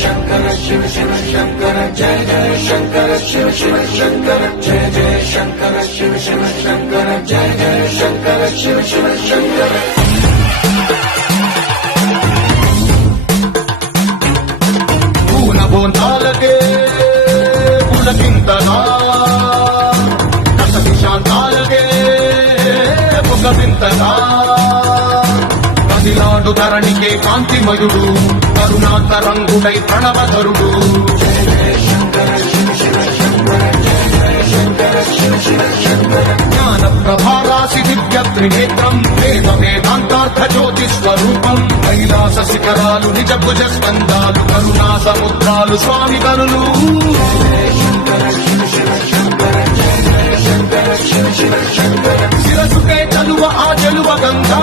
శంకర శివ శివ శంకర జయ జయ శంకర శివ శివ శంకర జయ జయ శంకర శివ శివ శంకర జయ జయ శంకర శివ శివ శంకర పూనబోంతాలకే పులకింతనా దశ శాంతాలకే ముఖవింతనా కదిలాడు ధరణికే కాంతిమయుడు కరుణాంతరంగుడై ప్రణవధరుడు జ్ఞాన ప్రభారాశి దివ్య త్రినేత్రం వేద వేదాంతార్థ జ్యోతి స్వరూపం కైలాస శిఖరాలు నిజ భుజ స్కందాలు కరుణా సముద్రాలు స్వామి కరులు శిరసుకే చలువ ఆ చెలువ గంగా